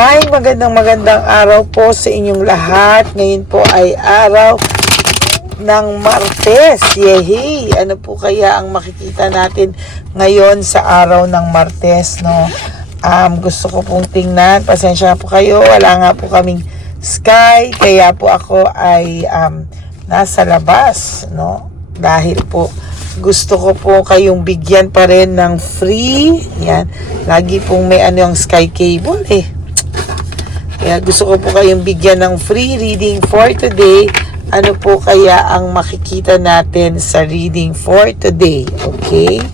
Hi, magandang araw po sa inyong lahat. Ngayon po ay araw ng Martes. Yehey! Ano po kaya ang makikita natin ngayon sa araw ng Martes, no? Gusto ko pong tingnan. Pasensya po kayo. Wala nga po kaming sky. Kaya po ako ay nasa labas, no? Dahil po gusto ko po kayong bigyan pa rin ng free. Yan. Lagi pong may yung sky cable eh. Kaya gusto ko po kayong bigyan ng free reading for today. Ano po kaya ang makikita natin sa reading for today? Okay?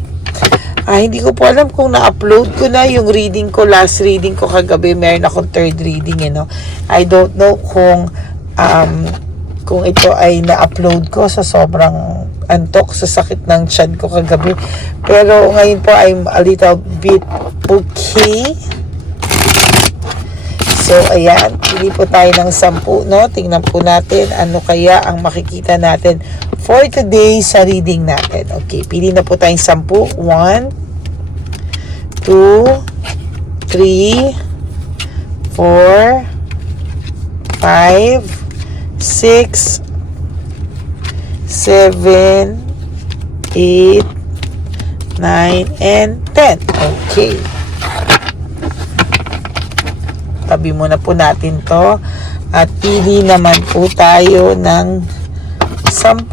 Hindi ko po alam kung na-upload ko na yung reading ko. Last reading ko kagabi, meron akong third reading, I don't know kung ito ay na-upload ko sa sobrang antok sa sakit ng tiyan ko kagabi. Pero ngayon po, I'm a little bit okay. So, ayan, pili po tayo ng 10, no? Tingnan po natin ano kaya ang makikita natin for today sa reading natin. Okay, pili na po tayong 10. 1, 2, 3, 4, 5, 6, 7, 8, 9, and 10. Okay. Tabi muna po natin to at pili naman po tayo ng 10.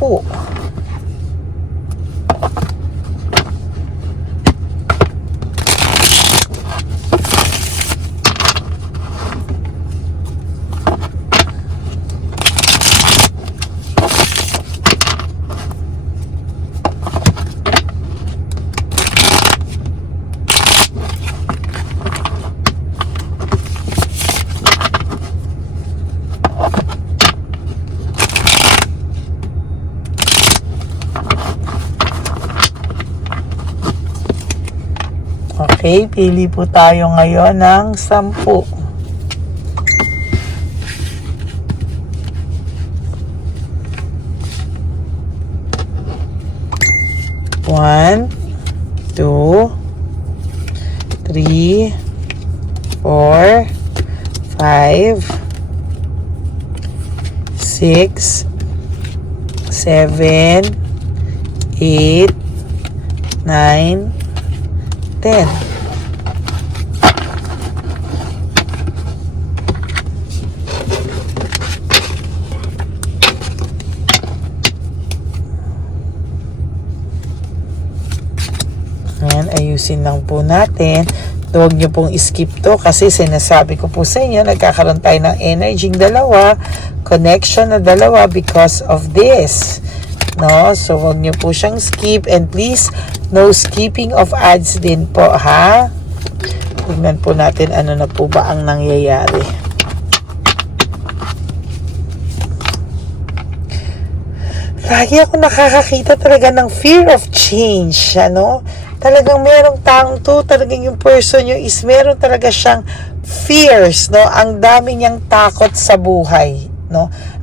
Okay, pili po tayo ngayon ng 10. 1, 2, 3, 4, 5, 6, 7, 8, 9, 10. Ayan, ayusin lang po natin. Huwag nyo pong skip to kasi sinasabi ko po sa inyo, nagkakaroon tayo ng energy dalawa, connection na dalawa because of this. No? So, huwag nyo po siyang skip and please, no skipping of ads din po, ha? Tignan po natin ano na po ba ang nangyayari. Lagi ako nakakakita talaga ng fear of change, Talagang merong taong to, talagang yung person nyo is meron talaga siyang fears, Ang dami niyang takot sa buhay,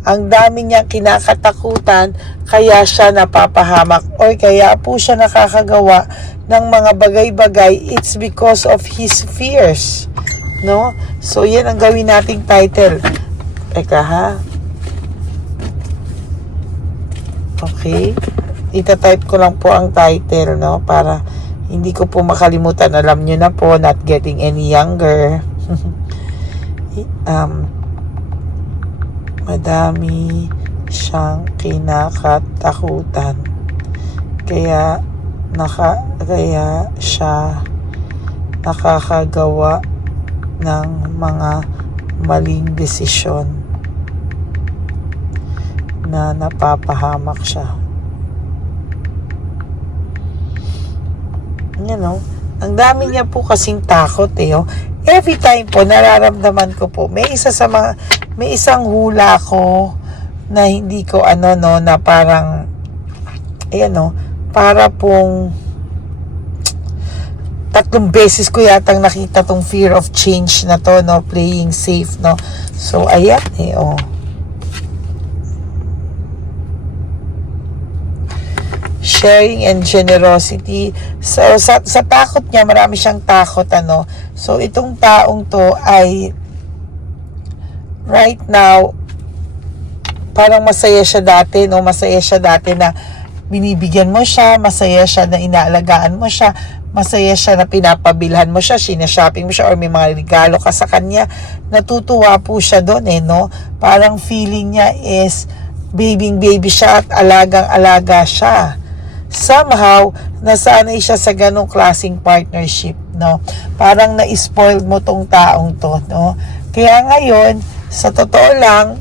Ang dami niyang kinakatakutan, kaya siya napapahamak or kaya po siya nakakagawa ng mga bagay-bagay. It's because of his fears, So, yan ang gawin nating title. Eka, ha? Okay. Ita-type ko lang po ang title, para hindi ko po makalimutan. Alam nyo na po, not getting any younger. Madami siyang kinakatakutan. Kaya siya nakakagawa ng mga maling desisyon na napapahamak siya. Ang dami niya po kasing takot Every time po nararamdaman ko po may isang hula ko na hindi ko na parang para pong 3 beses ko yatang nakita tong fear of change na to, playing safe, So ayan sharing and generosity. So, sa takot niya, marami siyang takot, So, itong taong to ay right now, parang masaya siya dati, no? Masaya siya dati na binibigyan mo siya, masaya siya na inaalagaan mo siya, masaya siya na pinapabilhan mo siya, sinashopping mo siya, or may mga regalo ka sa kanya. Natutuwa po siya doon, no? Parang feeling niya is baby siya at alagang-alaga siya. Somehow, nasanay siya sa ganong klaseng partnership, no? Parang na-spoiled mo tong taong to, no? Kaya ngayon, sa totoo lang,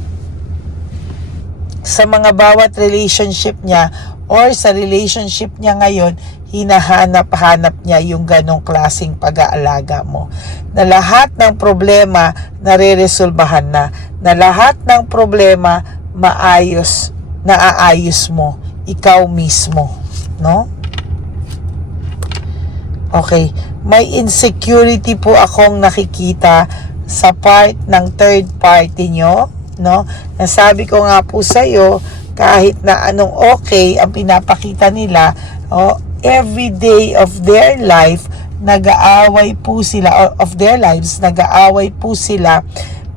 sa mga bawat relationship niya or sa relationship niya ngayon, hinahanap-hanap niya yung ganong klaseng pag-aalaga mo. Na lahat ng problema nare-resolbahan na lahat ng problema naaayos mo, ikaw mismo, no? Okay, may insecurity po akong nakikita sa part ng third party nyo, no? Nasabi ko nga po sa iyo, kahit na anong okay ang pinapakita nila, every day of their life, nag-aaway po sila, or of their lives, nag-aaway po sila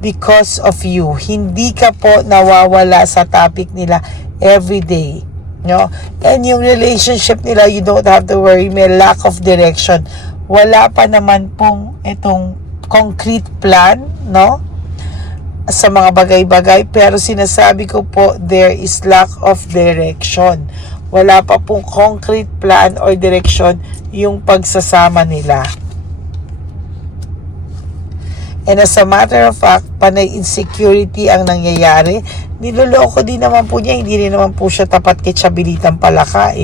because of you. Hindi ka po nawawala sa topic nila every day, no? And yung relationship nila, you don't have to worry, may lack of direction. Wala pa naman pong itong concrete plan, no? Sa mga bagay-bagay, pero sinasabi ko po, there is lack of direction. Wala pa pong concrete plan or direction yung pagsasama nila. And as a matter of fact, panay insecurity ang nangyayari. Niloloko din naman po niya, hindi rin naman po siya tapat kay Chabilitang Palaka,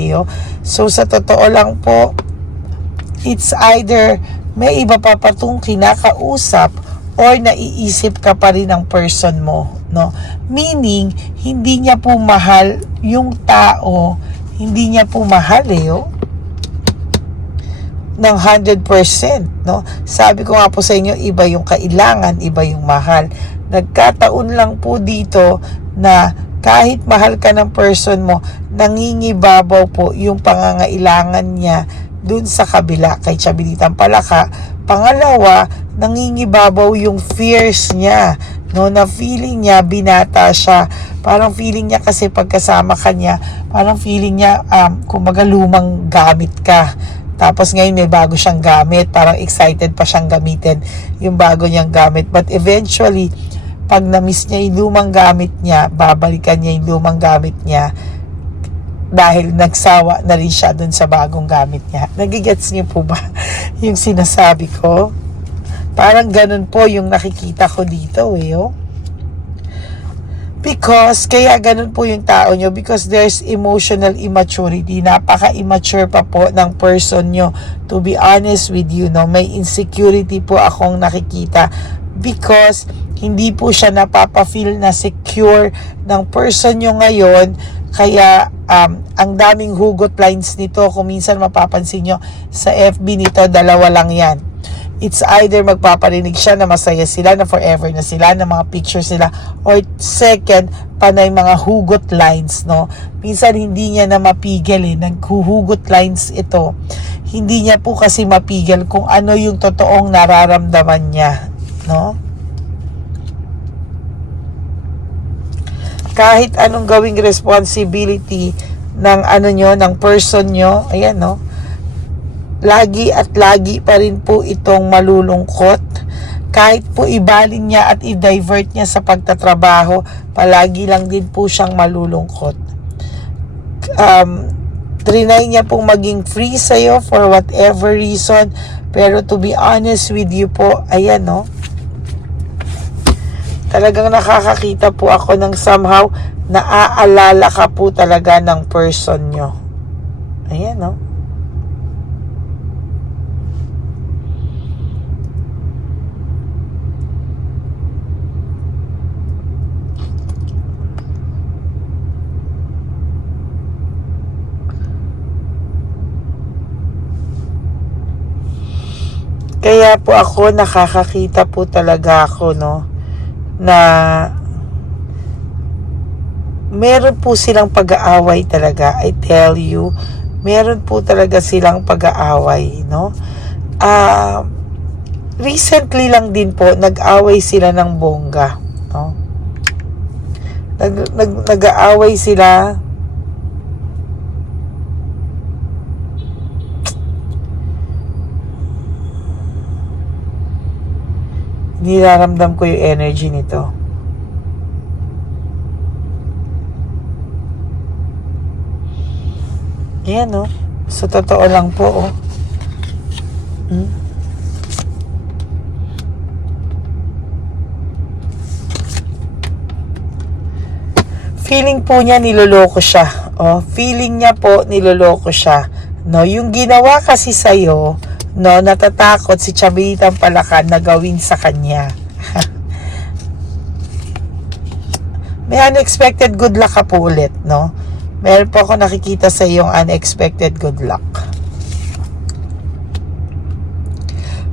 So sa totoo lang po, it's either may iba pa patong kinakausap or naiisip ka pa rin ng person mo, no? Meaning, hindi niya po mahal yung tao, hindi niya po mahal, ng 100%, no? Sabi ko nga po sa inyo, iba yung kailangan, iba yung mahal. Nagkataon lang po dito na kahit mahal ka ng person mo, nangingibabaw po yung pangangailangan niya dun sa kabila kay Chabilitang Palaka. Pangalawa, nangingibabaw yung fears niya, no, na feeling niya binata siya. Parang feeling niya kasi pagkasama ka niya, parang feeling niya kumbaga lumang gamit ka. Tapos ngayon may bago siyang gamit, parang excited pa siyang gamitin yung bago niyang gamit. But eventually, pag na-miss niya yung lumang gamit niya, babalikan niya yung lumang gamit niya dahil nagsawa na rin siya dun sa bagong gamit niya. Nagigets niyo po ba yung sinasabi ko? Parang ganun po yung nakikita ko dito, Because, kaya ganun po yung tao nyo, because there's emotional immaturity. Napaka-immature pa po ng person nyo. To be honest with you, no, may insecurity po akong nakikita because hindi po siya napapa-feel na secure ng person nyo ngayon. Kaya ang daming hugot lines nito, kung minsan mapapansin nyo sa FB nito, dalawa lang yan. It's either magpaparinig siya na masaya sila, na forever na sila, na mga pictures sila, or second, panay mga hugot lines, no? Minsan hindi niya na mapigil, naghuhugot lines ito. Hindi niya po kasi mapigil kung ano yung totoong nararamdaman niya, no? Kahit anong gawing responsibility ng ng person nyo, ayan, no? Lagi at lagi pa rin po itong malulungkot. Kahit po ibalin niya at i-divert niya sa pagtatrabaho, palagi lang din po siyang malulungkot. Trinay niya pong maging free sa'yo for whatever reason, pero to be honest with you po, ayan, no? Talagang nakakakita po ako ng somehow naaalala ka po talaga ng person nyo. Ayan, no? Kaya po ako nakakakita po talaga ako, no, na meron po silang pag-aaway talaga. I tell you, meron po talaga silang pag-aaway, no? Recently lang din po nag-away sila ng bongga, no? Nag-aaway sila. Niraramdam ko yung energy nito. Yan, no? So, totoo lang po, oh. Feeling po niya niloloko siya. Oh, feeling niya po niloloko siya. No, yung ginawa kasi sa'yo, no, natatakot si Chabelitang Palakan na gawin sa kanya. May unexpected good luck ka po ulit, no? Meron po ako nakikita sa iyong unexpected good luck.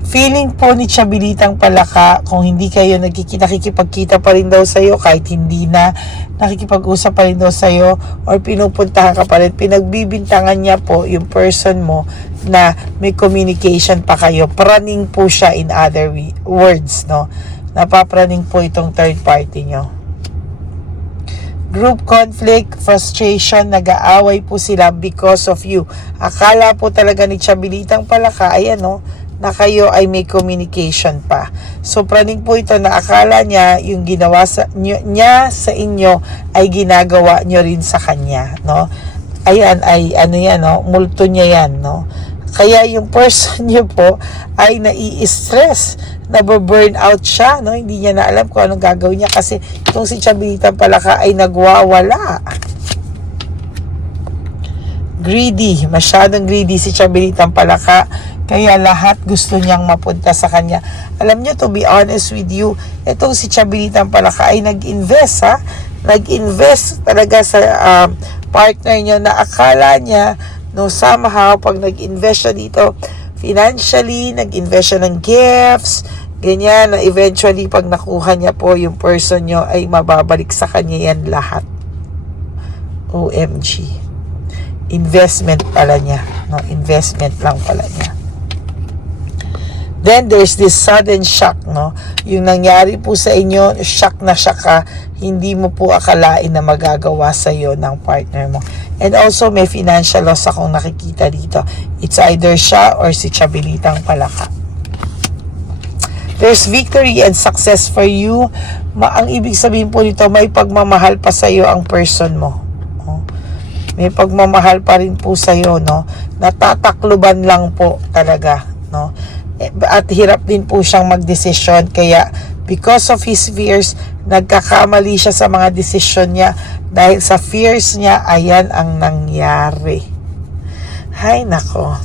Feeling po ni Chabelitang Palaka, kung hindi kayo nakikipagkita pa rin daw sa'yo, kahit hindi na, nakikipag-usap pa rin daw sa'yo, or pinupuntahan ka pa rin, pinagbibintangan niya po yung person mo na may communication pa kayo. Praning po siya, in other words, no? Napapraning po itong third party nyo. Group conflict, frustration, nag-aaway po sila because of you. Akala po talaga ni Chabelitang Palaka, ayan, no, na kayo ay may communication pa. So, praning po ito na akala niya yung ginawa niya sa inyo ay ginagawa nyo rin sa kanya, no? Ayan, ay ano yan, no? Multo niya yan, no? Kaya yung person niyo po ay nai-stress, nababurn out siya, no? Hindi niya na alam kung anong gagawin niya kasi itong si Chabelitang Palaka ay nagwawala. Greedy, masyadong greedy si Chabelitang Palaka. Kaya lahat gusto niyang mapunta sa kanya. Alam niyo, to be honest with you, itong si Chabelitang Palaka ay nag-invest, ha? Nag-invest talaga sa partner niya na akala niya, no, somehow, pag nag-invest siya dito, financially, nag-invest siya ng gifts, ganyan, na eventually, pag nakuha niya po yung person niyo, ay mababalik sa kanya yan lahat. OMG. Investment pala niya, no? Investment lang pala niya. Then, there's this sudden shock, no? Yung nangyari po sa inyo, shock na shock ka, hindi mo po akalain na magagawa sa iyo ng partner mo. And also, may financial loss akong nakikita dito. It's either siya or si Chabelitang Palaka. There's victory and success for you. Ang ibig sabihin po nito, may pagmamahal pa sa iyo ang person mo. May pagmamahal pa rin po sa iyo, no? Natatakluban lang po talaga, no? At hirap din po siyang magdesisyon, kaya because of his fears, nagkakamali siya sa mga desisyon niya dahil sa fears niya, ayan ang nangyari. Hay nako.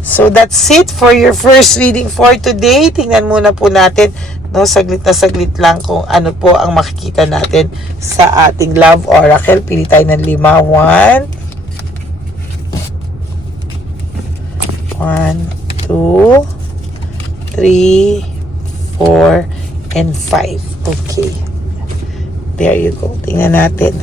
So that's it for your first reading for today. Tingnan muna po natin, no, saglit na saglit lang kung ano po ang makikita natin sa ating Love Oracle. Pili tayo ng 5. 1, 2, 3, 4, and 5. Okay. There you go. Tingnan natin.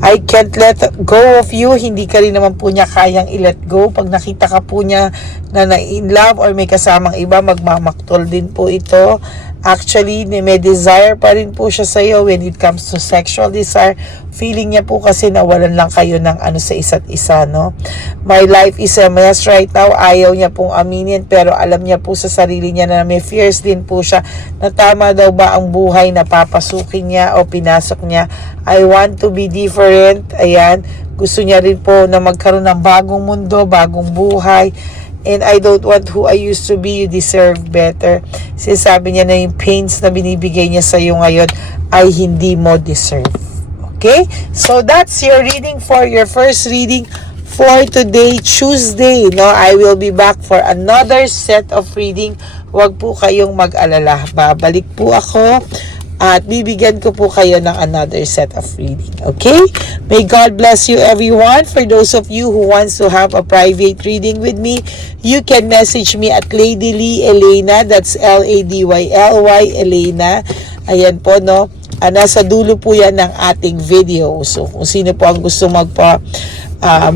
I can't let go of you. Hindi ka rin naman po niya kayang i-let go. Pag nakita ka po niya na in love or may kasamang iba, magmamaktol din po ito. Actually, may desire pa rin po siya sa iyo when it comes to sexual desire. Feeling niya po kasi nawalan lang kayo ng ano sa isa't isa, no? My life is a mess right now. Ayaw niya pong aminin, pero alam niya po sa sarili niya na may fears din po siya na tama daw ba ang buhay na papasukin niya o pinasok niya. I want to be different. Ayan. Gusto niya rin po na magkaroon ng bagong mundo, bagong buhay. And I don't want who I used to be. You deserve better. Sinasabi niya na yung pains na binibigay niya sa iyo ngayon ay hindi mo deserve. Okay? So that's your reading for your first reading for today, Tuesday. No, I will be back for another set of reading. Huwag po kayong mag-alala. Babalik po ako at bibigyan ko po kayo ng another set of reading. Okay? May God bless you everyone. For those of you who wants to have a private reading with me, you can message me at Lady Lee Elena. That's Ladyly Elena. Ayan po, no? Nasa dulo po yan ng ating video. So, kung sino po ang gusto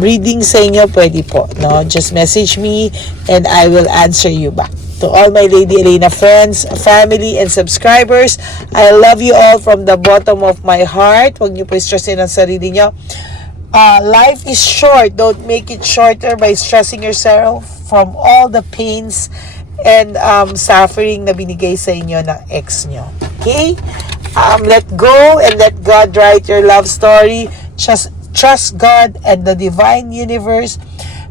reading sa inyo, pwede po, no? Just message me and I will answer you back. To all my Lady Elena friends, family, and subscribers, I love you all from the bottom of my heart. Huwag niyo po stressin ang sarili niyo. Life is short. Don't make it shorter by stressing yourself from all the pains and suffering na binigay sa inyo ng ex nyo. Okay? Let go and let God write your love story. Trust God and the divine universe.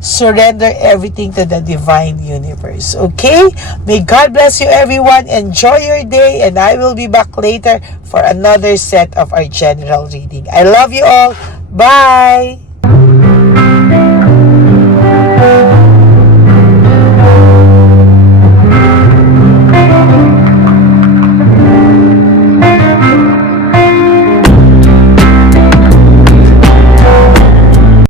Surrender everything to the divine universe. Okay? May God bless you everyone. Enjoy your day and I will be back later for another set of our general reading. I love you all. Bye!